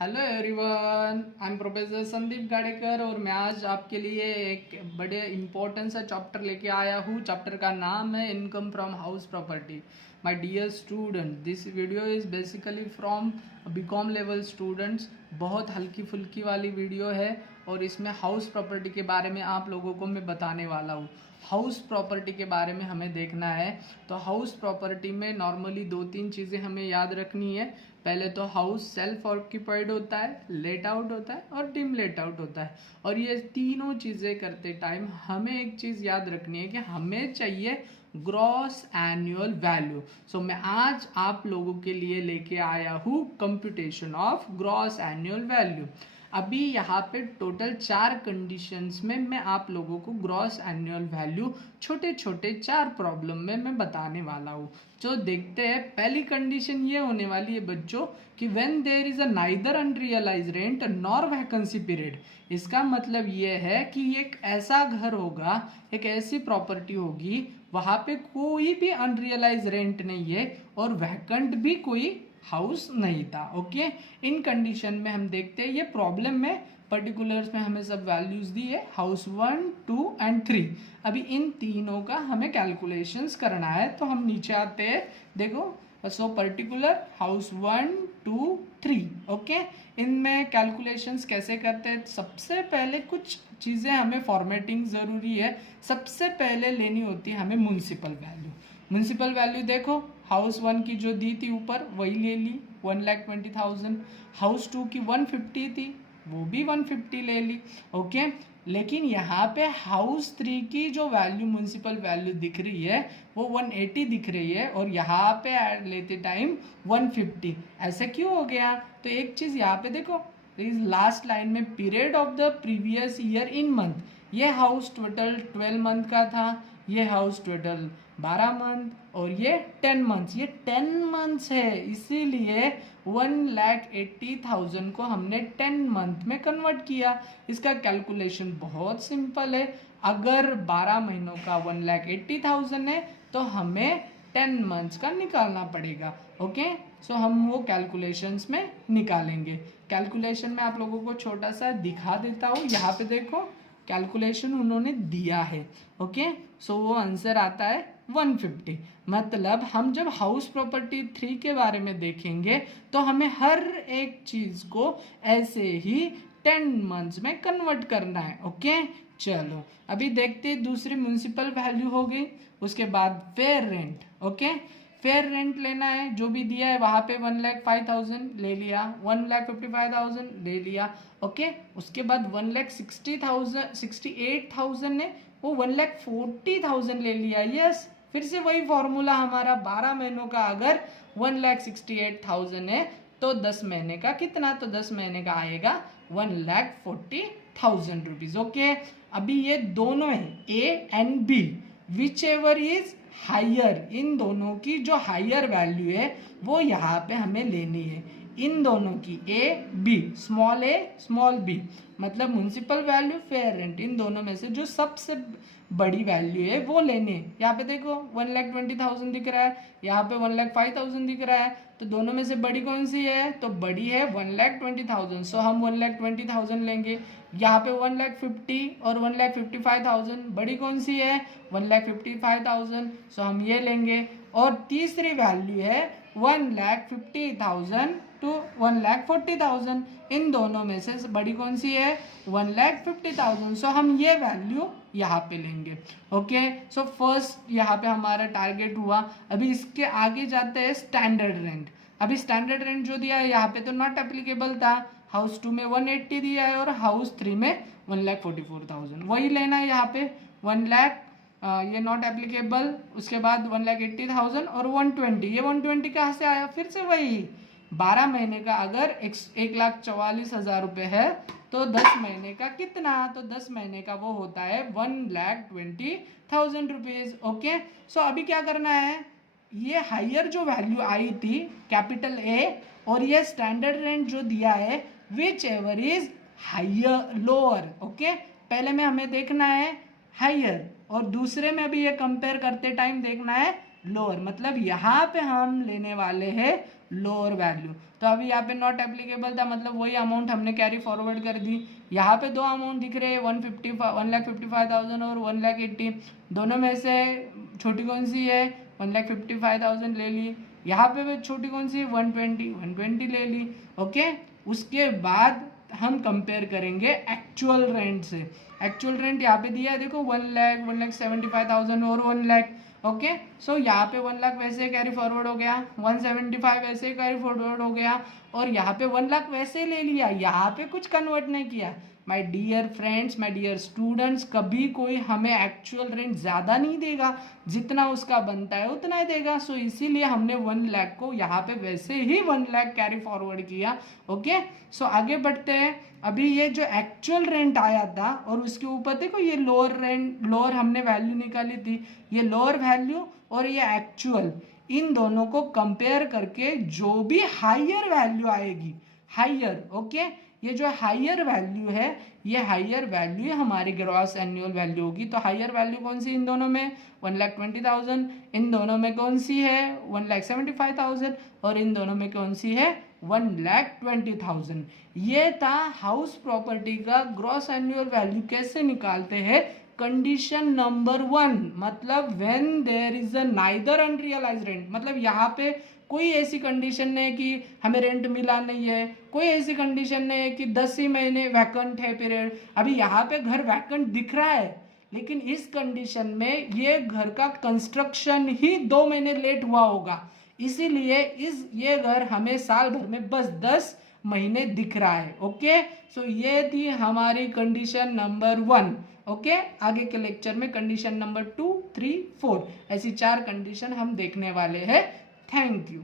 Hello everyone, I am professor Sandeep Gadekar और मैं आज आपके लिए एक बड़े इम्पोर्टेंट सा चैप्टर लेके आया हूँ। चैप्टर का नाम है income from house property. My dear student, this video is basically from BCom level students. बहुत हल्की फुल्की वाली वीडियो है और इसमें हाउस प्रॉपर्टी के बारे में आप लोगों को मैं बताने वाला हूँ। हाउस प्रॉपर्टी के बारे में हमें देखना है तो हाउस प्रॉपर्टी में नॉर्मली दो तीन चीज़ें हमें याद रखनी है। पहले तो हाउस सेल्फ ऑक्यूपाइड होता है, लेट आउट होता है और डिम लेट आउट होता है। और ये तीनों चीज़ें करते टाइम हमें एक चीज़ याद रखनी है कि हमें चाहिए ग्रॉस एनुअल वैल्यू। सो मैं आज आप लोगों के लिए लेके आया हूँ computation of gross annual value. अभी यहाँ पे टोटल 4 कंडीशंस में मैं आप लोगों को ग्रॉस एनुअल वैल्यू छोटे छोटे 4 प्रॉब्लम में मैं बताने वाला हूँ। जो देखते हैं, पहली कंडीशन ये होने वाली है बच्चों कि when there is a neither unrealised rent nor vacancy period. इसका मतलब ये है कि एक ऐसा घर होगा, एक ऐसी प्रॉपर्टी होगी वहाँ पे कोई भी अनरियलाइज रेंट नहीं है और वैकेंट भी कोई हाउस नहीं था। ओके, इन कंडीशन में हम देखते हैं ये प्रॉब्लम में पर्टिकुलर्स में हमें सब वैल्यूज दी है, हाउस 1, 2 एंड 3। अभी इन तीनों का हमें कैलकुलेशंस करना है तो हम नीचे आते हैं। देखो, सो पर्टिकुलर हाउस 1, 2, 3। ओके, इनमें कैलकुलेशंस कैसे करते हैं? सबसे पहले कुछ चीज़ें हमें फॉर्मेटिंग ज़रूरी है। सबसे पहले लेनी होती है हमें म्युनिसिपल वैल्यू। म्युनिसिपल वैल्यू देखो, हाउस 1 की जो दी थी ऊपर वही ले ली 1,20,000। हाउस 2 की 150 थी, वो भी 150 ले ली। ओके, लेकिन यहाँ पे हाउस 3 की जो वैल्यू म्युनिसिपल वैल्यू दिख रही है वो 180 दिख रही है और यहाँ पे ऐड लेते टाइम 150। ऐसा क्यों हो गया? तो एक चीज़ यहाँ पे देखो, इस लास्ट लाइन में period of the previous year in month, ये हाउस टोटल 12 मंथ का था, ये हाउस टोटल 12 मंथ और ये 10 मंथ्स, ये 10 मंथ्स है। इसीलिए 1,80,000 को हमने 10 मंथ में कन्वर्ट किया। इसका कैलकुलेशन बहुत सिंपल है। अगर 12 महीनों का 1,80,000 है तो हमें 10 मंथ्स का निकालना पड़ेगा। ओके, सो हम वो कैलकुलेशंस में निकालेंगे। कैलकुलेशन में आप लोगों को छोटा सा दिखा देता हूँ। यहाँ पे देखो, कैलकुलेशन उन्होंने दिया है। ओके, सो वो आंसर आता है 150। मतलब हम जब हाउस प्रॉपर्टी 3 के बारे में देखेंगे तो हमें हर एक चीज को ऐसे ही 10 मंथ्स में कन्वर्ट करना है। ओके, चलो अभी देखते हैं। दूसरी म्युनिसिपल वैल्यू हो गई, उसके बाद fair rent. Okay, fair rent लेना है, जो भी दिया है वहां पे 1,05,000 ले लिया, 1,55,000 ले लिया। ओके, उसके बाद 1,68,000 ने वो 1,40,000 ले लिया। यस, फिर से वही फॉर्मूला हमारा, 12 महीनों का अगर 1,68,000 है तो 10 महीने का कितना? तो 10 महीने का आएगा 1,40,000 रुपीज। ओके, अभी ये दोनों है A and B, whichever is higher, इन दोनों की जो हायर वैल्यू है वो यहाँ पे हमें लेनी है। इन दोनों की ए स्मॉल बी, मतलब म्युनिसिपल वैल्यू, फेयर रेंट, इन दोनों में से जो सबसे बड़ी वैल्यू है वो लेने। यहाँ पे देखो 1,20,000 दिख रहा है, यहाँ पे 1,05,000 दिख रहा है, तो दोनों में से बड़ी कौन सी है? तो बड़ी है 1,20,000। सो हम 1,20,000 लेंगे। यहाँ पे 1,50,000 और 1,55,000, बड़ी कौन सी है? 1,55,000। सो हम ये लेंगे। और तीसरी वैल्यू है 1,50,000 टू 1,40,000, इन दोनों में से बड़ी कौन सी है? 1,50,000। सो हम ये वैल्यू यहाँ पे लेंगे। ओके, सो फर्स्ट यहाँ पे हमारा टारगेट हुआ। अभी इसके आगे जाते हैं स्टैंडर्ड रेंट। अभी स्टैंडर्ड रेंट जो दिया है यहाँ पे तो नॉट एप्लीकेबल था। हाउस 2 में 180 दिया है और हाउस 3 में 1,44,000, वही लेना है यहाँ पे। 1 लाख ये नॉट एप्लीकेबल। उसके बाद 1,80,000 और 120, ये 120 कहाँ से आया? फिर से वही 12 महीने का अगर 1,44,000 रुपये है तो 10 महीने का कितना? तो 10 महीने का वो होता है 1,20,000 रुपीज। ओके, सो अभी क्या करना है? ये हायर जो वैल्यू आई थी कैपिटल ए और ये स्टैंडर्ड रेंट जो दिया है whichever is higher lower. Okay, पहले में हमें देखना है हायर और दूसरे में भी ये कंपेयर करते टाइम देखना है लोअर। मतलब यहाँ पे हम लेने वाले हैं लोअर वैल्यू। तो अभी यहाँ पे नॉट एप्लीकेबल था, मतलब वही अमाउंट हमने कैरी फॉरवर्ड कर दी। यहाँ पे दो अमाउंट दिख रहे हैं 1,55,000 और 1,80,000, दोनों में से छोटी कौन सी है? 1,55,000 ले ली। यहाँ पे छोटी कौन सी है? 120 ले ली। ओके, उसके बाद हम कंपेयर करेंगे एक्चुअल रेंट से। एक्चुअल रेंट यहाँ पे दिया है देखो 1,75,000 और 1 लाख। ओके, सो यहाँ पे 1 लाख वैसे कैरी फॉरवर्ड हो गया, 175 वैसे कैरी फॉरवर्ड हो गया, और यहाँ पे 1 लाख वैसे ले लिया, यहाँ पे कुछ कन्वर्ट नहीं किया। My dear friends, my dear students, कभी कोई हमें एक्चुअल रेंट ज़्यादा नहीं देगा, जितना उसका बनता है उतना ही देगा। सो इसीलिए हमने 1 लाख को यहाँ पे वैसे ही 1 लाख कैरी फॉरवर्ड किया। ओके, सो आगे बढ़ते हैं। अभी ये जो एक्चुअल रेंट आया था और उसके ऊपर देखो ये लोअर रेंट, लोअर हमने वैल्यू निकाली थी, ये लोअर वैल्यू और ये एक्चुअल, इन दोनों को कंपेयर करके जो भी हायर वैल्यू आएगी, हायर, ओके, ये जो हायर वैल्यू है, ये हायर वैल्यू हमारी ग्रॉस एनुअल वैल्यू होगी। तो हायर वैल्यू कौन सी इन दोनों में? 1,20,000। इन दोनों में कौन सी है? 1,75,000। और इन दोनों में कौन सी है? 1,20,000। ये था हाउस प्रॉपर्टी का ग्रॉस एनुअल वैल्यू कैसे निकालते हैं। कंडीशन नंबर 1, मतलब when there is a neither unrealised rent, मतलब यहाँ पे कोई ऐसी कंडीशन नहीं है कि हमें रेंट मिला नहीं है, कोई ऐसी कंडीशन नहीं है कि 10 ही महीने वैकेंट है पीरियड। अभी यहाँ पे घर वैकेंट दिख रहा है, लेकिन इस कंडीशन में ये घर का कंस्ट्रक्शन ही 2 महीने लेट हुआ होगा, इसीलिए ये घर हमें साल भर में बस 10 महीने दिख रहा है। ओके, सो ये थी हमारी कंडीशन नंबर 1। ओके, आगे के लेक्चर में कंडीशन नंबर 2, 3, 4 ऐसी 4 कंडीशन हम देखने वाले हैं। Thank you.